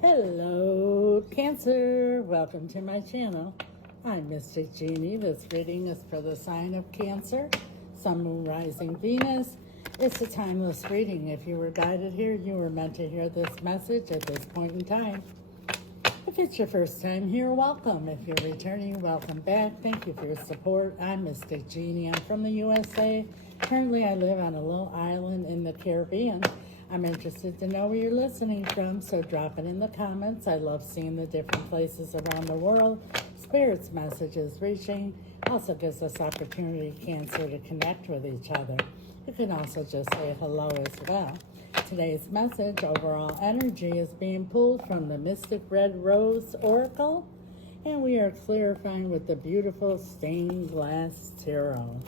Hello, Cancer. Welcome to my channel. I'm Mystic.Jeanne. This reading is for the sign of Cancer, Sun, Moon, Rising, Venus. It's a timeless reading. If you were guided here, you were meant to hear this message at this point in time. If it's your first time here, welcome. If you're returning, welcome back. Thank you for your support. I'm Mystic.Jeanne. I'm from the USA. Currently, I live on a little island in the Caribbean. I'm interested to know where you're listening from, so drop it in the comments. I love seeing the different places around the world. Spirit's messages reaching also gives us opportunity, Cancer, to connect with each other. You can also just say hello as well. Today's message, overall energy, is being pulled from the Mystic Red Rose Oracle, and we are clarifying with the beautiful stained glass tarot.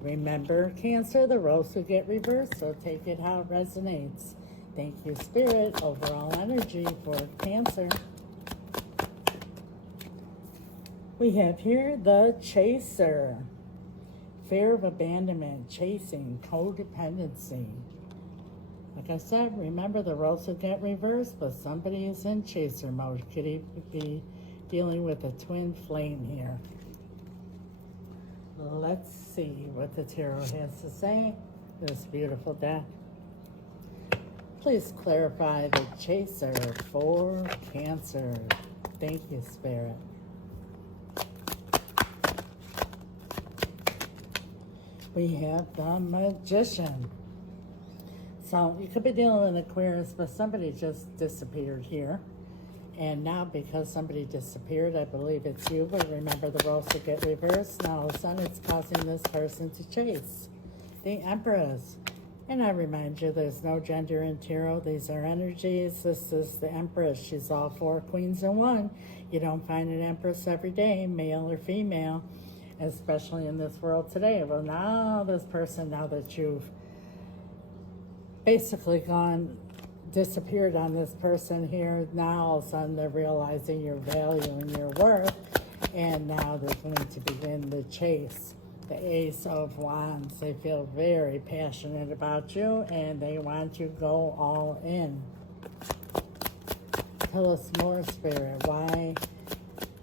Remember, Cancer, the roles will get reversed, so take it how it resonates. Thank you, Spirit. Overall energy for Cancer. We have here the Chaser. Fear of abandonment, chasing, codependency. Like I said, remember the roles will get reversed, but somebody is in chaser mode. Could even be dealing with a twin flame here. Let's see what the tarot has to say. This beautiful deck. Please clarify the chaser for Cancer. Thank you, Spirit. We have the Magician. So you could be dealing with Aquarius, but somebody just disappeared here. And now because somebody disappeared, I believe it's you, but remember the roles will get reversed. Now all of a sudden it's causing this person to chase the Empress. And I remind you, there's no gender in tarot. These are energies. This is the Empress. She's all four queens in one. You don't find an Empress every day, male or female, especially in this world today. Well, now this person, now that you've basically disappeared on this person here, now all of a sudden they're realizing your value and your worth, and now they're going to begin the chase. The Ace of Wands. They feel very passionate about you and they want to go all in. Tell us more, Spirit. Why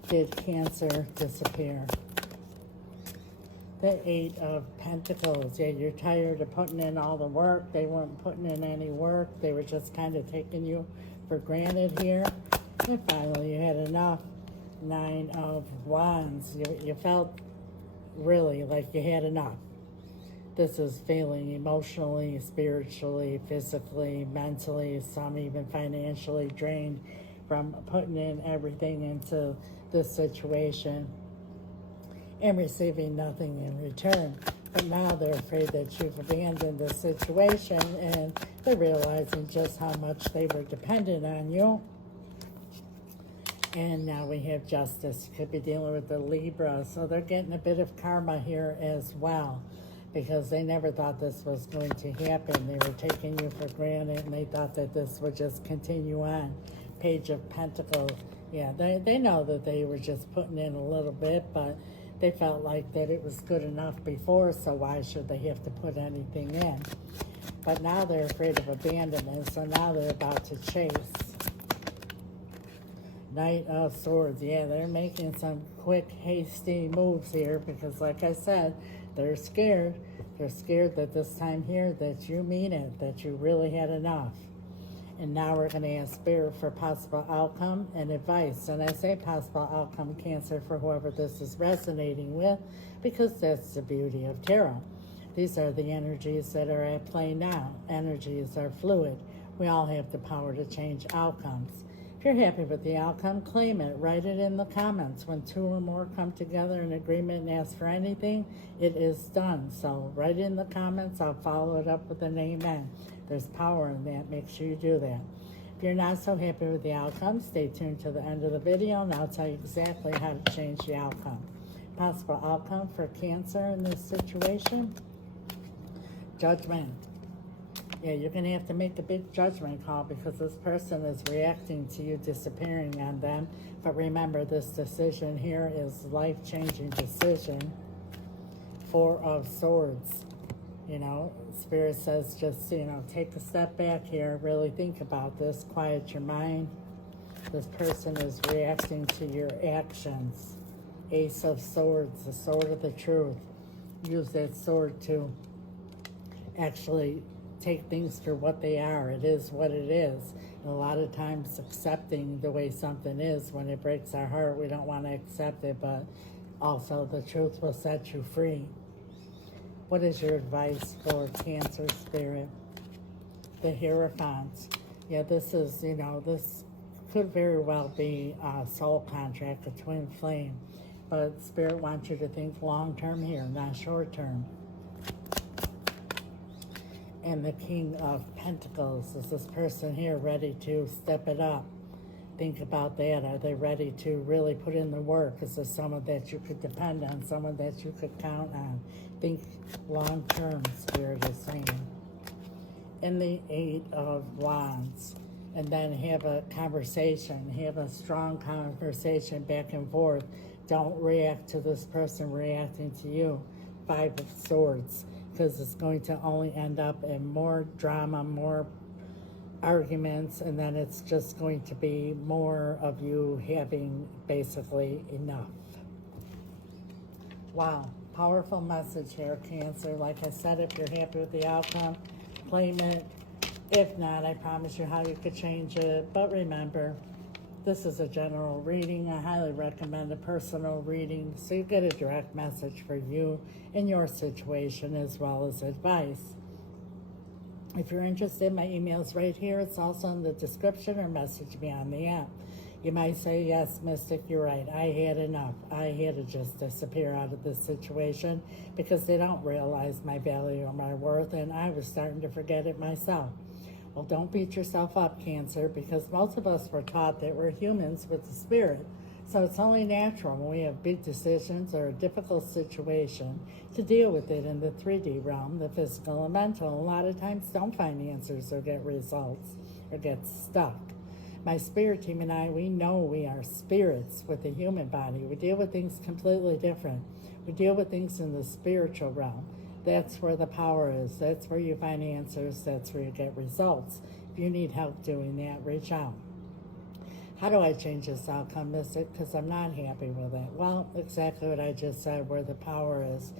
did Cancer disappear? The Eight of Pentacles. Yeah, you're tired of putting in all the work. They weren't putting in any work. They were just kind of taking you for granted here. And finally, you had enough. Nine of Wands. You felt really like you had enough. This is feeling emotionally, spiritually, physically, mentally, some even financially drained from putting in everything into this situation and receiving nothing in return. But now they're afraid that you've abandoned the situation and they're realizing just how much they were dependent on you. And now we have Justice. Could be dealing with the Libra. So they're getting a bit of karma here as well, because they never thought this was going to happen. They were taking you for granted and they thought that this would just continue on. Page of Pentacles. Yeah, they know that they were just putting in a little bit, but they felt like that it was good enough before, so why should they have to put anything in? But now they're afraid of abandonment, so now they're about to chase. Knight of Swords. Yeah, they're making some quick, hasty moves here because, like I said, they're scared. They're scared that this time here that you mean it, that you really had enough. And now we're going to ask Spirit for possible outcome and advice. And I say possible outcome, Cancer, for whoever this is resonating with, because that's the beauty of tarot. These are the energies that are at play now. Energies are fluid. We all have the power to change outcomes. If you're happy with the outcome, claim it. Write it in the comments. When two or more come together in agreement and ask for anything, it is done. So write it in the comments. I'll follow it up with an amen. There's power in that. Make sure you do that. If you're not so happy with the outcome, stay tuned to the end of the video and I'll tell you exactly how to change the outcome. Possible outcome for Cancer in this situation. Judgment. Yeah, you're going to have to make a big judgment call because this person is reacting to you disappearing on them. But remember, this decision here is life-changing decision. Four of Swords. You know, Spirit says just, take a step back here, really think about this, quiet your mind. This person is reacting to your actions. Ace of Swords, the sword of the truth. Use that sword to actually take things for what they are. It is what it is. And a lot of times accepting the way something is, when it breaks our heart, we don't want to accept it, but also the truth will set you free. What is your advice for Cancer spirit? The Hierophant. Yeah, this is, this could very well be a soul contract, a twin flame. But Spirit wants you to think long-term here, not short-term. And the King of Pentacles. Is this person here ready to step it up? Think about that. Are they ready to really put in the work? Is this someone that you could depend on, someone that you could count on? Think long-term, Spirit is saying. And the Eight of Wands. And then have a conversation. Have a strong conversation back and forth. Don't react to this person reacting to you. Five of Swords. Because it's going to only end up in more drama, more arguments, and then it's just going to be more of you having basically enough. Wow, powerful message here, Cancer. Like I said, if you're happy with the outcome, claim it. If not, I promise you how you could change it. But remember, this is a general reading. I highly recommend a personal reading so you get a direct message for you and your situation, as well as advice. If you're interested, my email is right here. It's also in the description, or message me on the app. You might say, yes, Mystic, you're right. I had enough. I had to just disappear out of this situation because they don't realize my value or my worth, and I was starting to forget it myself. Well, don't beat yourself up, Cancer, because most of us were taught that we're humans with the spirit. So it's only natural when we have big decisions or a difficult situation to deal with it in the 3D realm, the physical and mental. A lot of times don't find answers or get results or get stuck. My spirit team and I, we know we are spirits with a human body. We deal with things completely different. We deal with things in the spiritual realm. That's where the power is. That's where you find answers. That's where you get results. If you need help doing that, reach out. How do I change this outcome, Mystic? Because I'm not happy with it. Well, exactly what I just said, where the power is,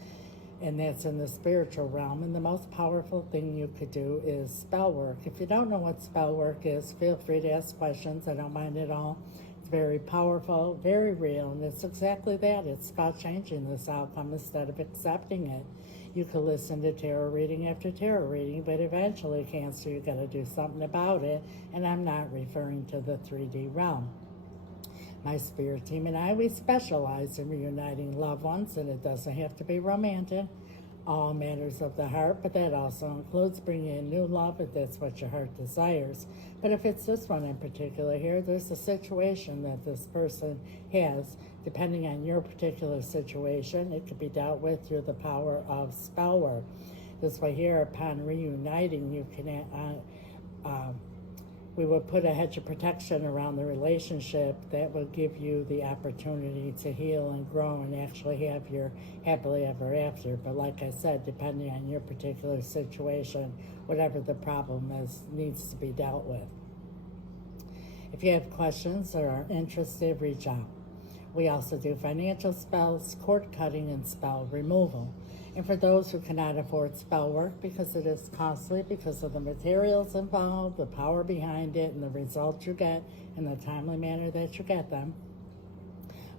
and that's in the spiritual realm. And the most powerful thing you could do is spell work. If you don't know what spell work is, feel free to ask questions. I don't mind at all. It's very powerful, very real, and it's exactly that. It's about changing this outcome instead of accepting it. You could listen to tarot reading after tarot reading, but eventually, Cancer, you got to do something about it, and I'm not referring to the 3D realm. My spirit team and I, we specialize in reuniting loved ones, and it doesn't have to be romantic. All matters of the heart, but that also includes bringing in new love if that's what your heart desires. But if it's this one in particular here, there's a situation that this person has. Depending on your particular situation, it could be dealt with through the power of spell work. This way here, upon reuniting, you can we would put a hedge of protection around the relationship that would give you the opportunity to heal and grow and actually have your happily ever after. But like I said, depending on your particular situation, whatever the problem is, needs to be dealt with. If you have questions or are interested, reach out. We also do financial spells, cord cutting, and spell removal. And for those who cannot afford spell work because it is costly, because of the materials involved, the power behind it, and the results you get in the timely manner that you get them,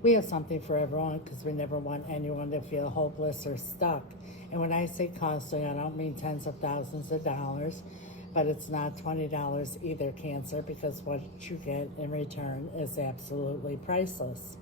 we have something for everyone because we never want anyone to feel hopeless or stuck. And when I say costly, I don't mean tens of thousands of dollars, but it's not $20 either, Cancer, because what you get in return is absolutely priceless.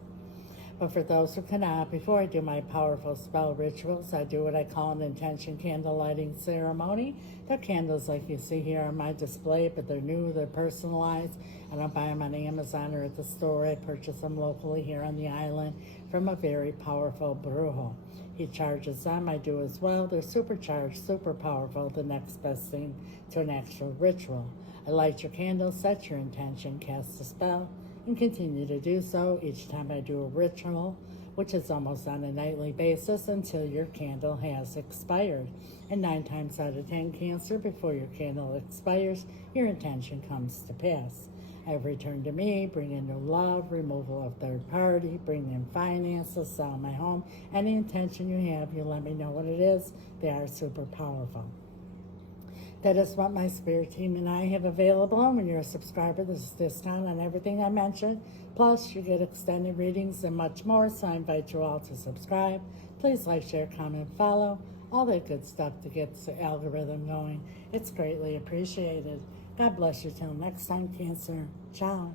But for those who cannot, before I do my powerful spell rituals, I do what I call an intention candle lighting ceremony. They're candles like you see here on my display, but they're new, they're personalized. I don't buy them on Amazon or at the store. I purchase them locally here on the island from a very powerful brujo. He charges them, I do as well. They're supercharged, super powerful, the next best thing to an actual ritual. I light your candle, set your intention, cast a spell, and continue to do so each time I do a ritual, which is almost on a nightly basis until your candle has expired. And 9 times out of 10, Cancer, before your candle expires, your intention comes to pass. have returned to me, bring in new love, removal of third party, bring in finances, sell my home. Any intention you have, you let me know what it is. They are super powerful. That is what my spirit team and I have available. And when you're a subscriber, there's a discount on everything I mentioned. Plus, you get extended readings and much more. So I invite you all to subscribe. Please like, share, comment, follow. All that good stuff to get the algorithm going. It's greatly appreciated. God bless you till next time, Cancer. Ciao.